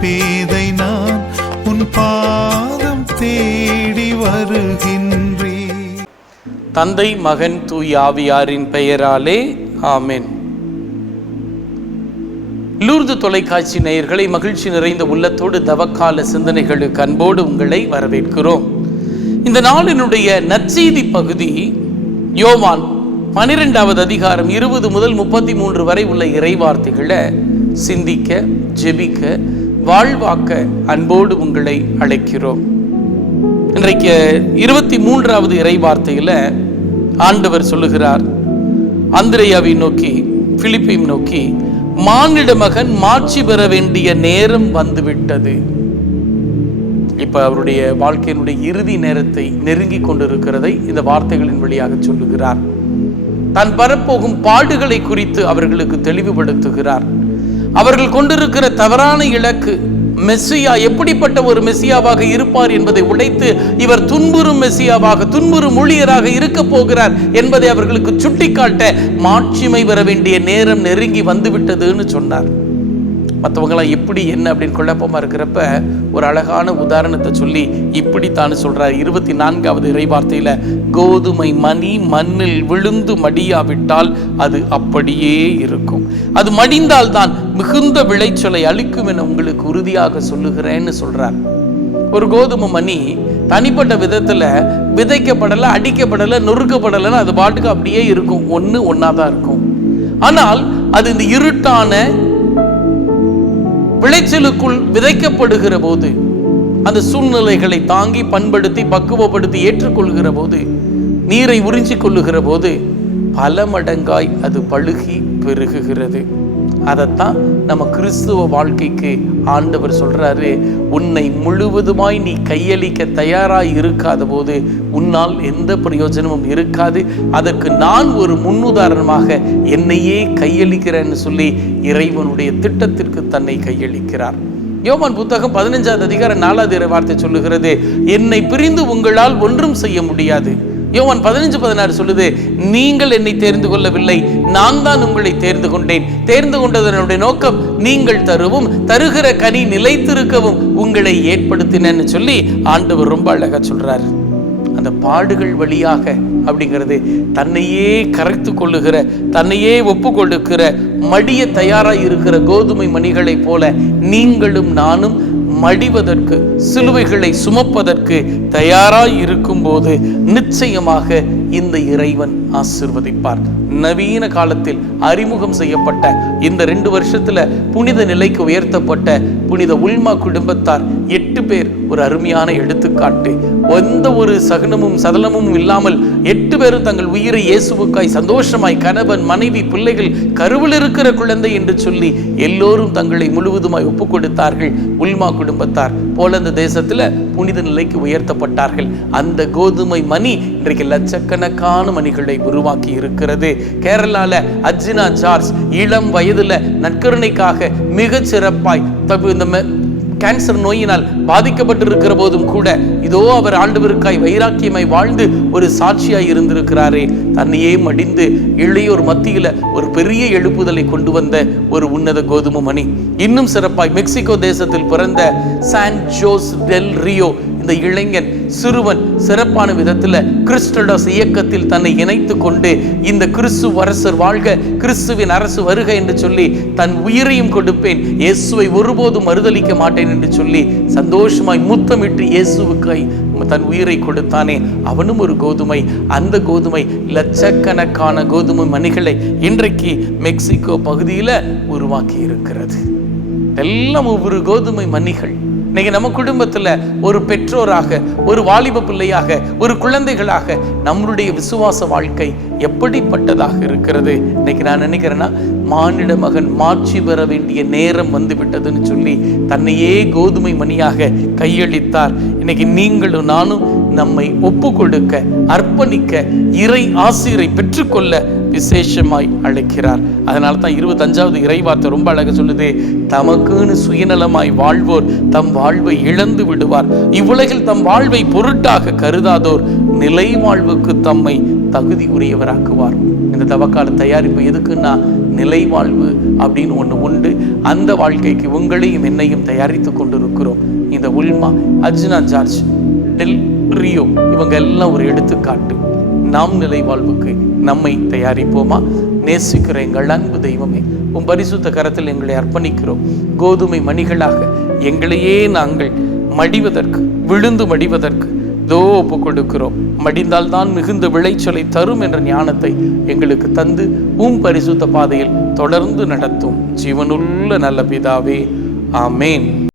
பேதை நான் உன் பாதம் தேடி வருகின்றே தந்தை மகன் தூய் ஆவியாரின் பெயராலே ஆமேன். லூர்து தொலைக்காட்சி நேயர்களை மகிழ்ச்சி நிறைந்த உள்ளத்தோடு தவக்கால சிந்தனைகளுக்கு அன்போடு உங்களை வரவேற்கிறோம். இந்த நாளினுடைய நற்செய்தி பகுதி யோவான் பனிரெண்டாவது அதிகாரம் இருபது முதல் முப்பத்தி மூன்று வரை உள்ள இறைவார்த்தைகளை சிந்திக்க ஜெபிக்க வாழ்வாக்க அன்போடு உங்களை அழைக்கிறோம். இன்றைக்கு இருபத்தி மூன்றாவது இறைவார்த்தையில் ஆண்டவர் சொல்லுகிறார் அந்திரையாவை நோக்கி பிலிப்பையும் நோக்கி மானிட மகன் மாட்சி பெற வேண்டிய நேரம் வந்துவிட்டது. இப்ப அவருடைய வாழ்க்கையினுடைய இறுதி நேரத்தை நெருங்கி கொண்டிருக்கிறதை இந்த வார்த்தைகளின் வழியாக சொல்லுகிறார். தான் வரப்போகும் பாடுகளை குறித்து அவர்களுக்கு தெளிவுபடுத்துகிறார். அவர்கள் கொண்டிருக்கிற தவறான இலக்கு. மெஸ்ஸியா எப்படிப்பட்ட ஒரு மெஸ்ஸியாவாக இருப்பார் என்பதை உடைத்து இவர் துன்புறும் மெஸ்ஸியாவாக துன்புறும் ஊழியராக இருக்க போகிறார் என்பதை அவர்களுக்கு சுட்டிக்காட்ட மாட்சிமை வர வேண்டிய நேரம் நெருங்கி வந்துவிட்டதுன்னு சொன்னார். மற்றவங்களாம் எப்படி என்ன? அப்படின்னு குழப்பமாக இருக்கிறப்ப ஒரு அழகான உதாரணத்தை சொல்லி இப்படித்தான் சொல்கிறார் இருபத்தி நான்காவது இறைவார்த்தையில் கோதுமை மணி மண்ணில் விழுந்து மடியாவிட்டால் அது அப்படியே இருக்கும். அது மடிந்தால் தான் மிகுந்த விளைச்சலை அளிக்கும் என உங்களுக்கு உறுதியாக சொல்லுகிறேன்னு சொல்றார். ஒரு கோதுமை மணி தனிப்பட்ட விதத்துல விதைக்கப்படலை அடிக்கப்படலை நொறுக்கப்படலைன்னு அது பாட்டுக்கு அப்படியே இருக்கும். ஒன்று ஒன்றா தான் இருக்கும். ஆனால் அது இந்த இருட்டான விளைச்சலுக்குள் விதைக்கப்படுகிற போது அந்த சூழ்நிலைகளை தாங்கி பண்படுத்தி பக்குவப்படுத்தி ஏற்றுக்கொள்கிற போது நீரை உறிஞ்சிக் கொள்ளுகிற போது பல மடங்காய் அது பழுகி பெருகுகிறது. அதைத்தான் நம்ம கிறிஸ்துவ வாழ்க்கைக்கு ஆண்டவர் சொல்றாரு உன்னை முழுவதுமாய் நீ கையளிக்க தயாராக இருக்காத போது உன்னால் எந்த பிரயோஜனமும் இருக்காது. அதற்கு நான் ஒரு முன்னுதாரணமாக என்னையே கையளிக்கிறேன்னு சொல்லி இறைவனுடைய திட்டத்திற்கு தன்னை கையளிக்கிறார். யோவான் புத்தகம் பதினஞ்சாவது அதிகாரம் நாலாவது வார்த்தை சொல்லுகிறது என்னை பிரிந்து உங்களால் ஒன்றும் செய்ய முடியாது. யோவான் பதினஞ்சு பதினாறு சொல்லுது நீங்கள் என்னை தேர்ந்து கொள்ளவில்லை நான் தான் உங்களை தேர்ந்து கொண்டேன். தேர்ந்து கொண்டதனுடைய நோக்கம் நீங்கள் தருவும் தருகிற கனி நிலைத்திருக்கவும் உங்களை ஏற்படுத்தினேன்னு சொல்லி ஆண்டவர் ரொம்ப அழகா சொல்றாரு. அந்த பாடுகள் வழியாக அப்படிங்கிறது தன்னையே கரைத்து கொள்ளுகிற தன்னையே ஒப்பு கொடுக்கிற மடிய தயாராக இருக்கிற கோதுமை மணிகளைப் போல நீங்களும் நானும் மடிவதற்கு சிலுவைகளை சுமப்பதற்கு தயாராய் இருக்கும்போது நிச்சயமாக இந்த இறைவன் ஆசிர்வதிப்பார். நவீன காலத்தில் அறிமுகம் செய்யப்பட்ட இந்த ரெண்டு வருஷத்துல புனித நிலைக்கு உயர்த்தப்பட்ட புனித உல்மா குடும்பத்தார் எட்டு பேர் ஒரு அருமையான எடுத்துக்காட்டு. எந்த ஒரு சகனமும் சதலமும் இல்லாமல் எட்டு பேரும் தங்கள் உயிரை இயேசுவுக்காய் சந்தோஷமாய் கணவன் மனைவி பிள்ளைகள் கருவில் இருக்கிற குழந்தை என்று சொல்லி எல்லோரும் தங்களை முழுவதுமாய் ஒப்பு கொடுத்தார்கள் உல்மா குடும்பத்தார். போல அந்த போலந்து தேசத்துல புனித நிலைக்கு உயர்த்தப்பட்டார்கள். அந்த கோதுமை மணி இன்றைக்கு லட்சக்கணக்கான மணிகளை உருவாக்கி இருக்கிறது. கேரளால அர்ஜுனா ஜார்ஜ் இளம் வயதுல நற்கருணைக்காக மிகச் சிறப்பாய் தப்பு இந்த கேன்சர் நோயினால் பாதிக்கப்பட்டிருக்கிற போதும் கூட இதோ அவர் ஆண்டவருக்காய் வைராக்கியமாய் வாழ்ந்து ஒரு சாட்சியாய் இருந்திருக்கிறாரே. தன்னையே மடிந்து இளையோர் மத்தியில ஒரு பெரிய எழுப்புதலை கொண்டு வந்த ஒரு உன்னத கோதுமை மணி. இன்னும் சிறப்பாய் மெக்சிகோ தேசத்தில் பிறந்த சான் ஜோஸ் டெல் ரியோ இந்த இளைஞன் சிறுவன் சிறப்பான விதத்தில் கிறிஸ்டடஸ் இயக்கத்தில் தன்னை இணைத்து கொண்டு இந்த கிறிஸ்து அரசர் வாழ்க கிறிஸ்துவின் அரசு வருக என்று சொல்லி தன் உயிரையும் கொடுப்பேன். இயேசுவை ஒருபோதும் மறுதளிக்க மாட்டேன் என்று சொல்லி சந்தோஷமாய் முத்தமிட்டு இயேசுவுக்காய் தன் உயிரை கொடுத்தானே. அவனும் ஒரு கோதுமை. அந்த கோதுமை லட்சக்கணக்கான கோதுமை மணிகளை இன்றைக்கு மெக்சிகோ பகுதியில் உருவாக்கி இருக்கிறது எல்லாம் ஒவ்வொரு கோதுமை மணிகள் இன்னைக்கு நம்ம குடும்பத்தில் ஒரு பெற்றோராக ஒரு வாலிப பிள்ளையாக ஒரு குழந்தைகளாக நம்மளுடைய விசுவாச வாழ்க்கை எப்படிப்பட்டதாக இருக்கிறது? இன்னைக்கு நான் நினைக்கிறேன்னா மானிட மகன் மாட்சி பெற வேண்டிய நேரம் வந்து விட்டதுன்னு சொல்லி தன்னையே கோதுமை மணியாக கையளித்தார். இன்னைக்கு நீங்களும் நானும் நம்மை ஒப்பு கொடுக்க அர்ப்பணிக்க இறை ஆசிரியரை பெற்றுக்கொள்ள விசேஷமாய் அழைக்கிறார். அதனால தான் இருபத்தஞ்சாவது இறைவார்த்தை ரொம்ப அழகாக சொல்லுது தமக்குன்னு சுயநலமாய் வாழ்வோர் தம் வாழ்வை இழந்து விடுவார். இவ்வுலகில் தம் வாழ்வை பொருட்டாக கருதாதோர் நிலை வாழ்வுக்கு தம்மை தகுதி உரியவராக்குவார் இந்த தவக்கால தயாரிப்பு எதுக்குன்னா நிலை வாழ்வு அப்படின்னு ஒன்று உண்டு. அந்த வாழ்க்கைக்கு உங்களையும் என்னையும் தயாரித்து கொண்டிருக்கிறோம். இந்த உல்மா அர்ஜுனா ஜார்ஜ் டெல் ரியோ இவங்க எல்லாம் ஒரு எடுத்துக்காட்டு. நாம் நிலை வாழ்வுக்கு நம்மை தயாரிப்போமா? நேசிக்கிற எங்கள் அன்பு தெய்வமே உன் பரிசுத்த கரத்தில் எங்களை அர்ப்பணிக்கிறோம். கோதுமை மணிகளாக எங்களையே நாங்கள் மடிவதற்கு விழுந்து மடிவதற்கு தோ ஒப்பு கொடுக்கிறோம். மடிந்தால் தான் மிகுந்த விளைச்சலை தரும் என்ற ஞானத்தை எங்களுக்கு தந்து உம் பரிசுத்த பாதையில் தொடர்ந்து நடத்தும். ஜீவனுள்ள நல்ல பிதாவே ஆமேன்.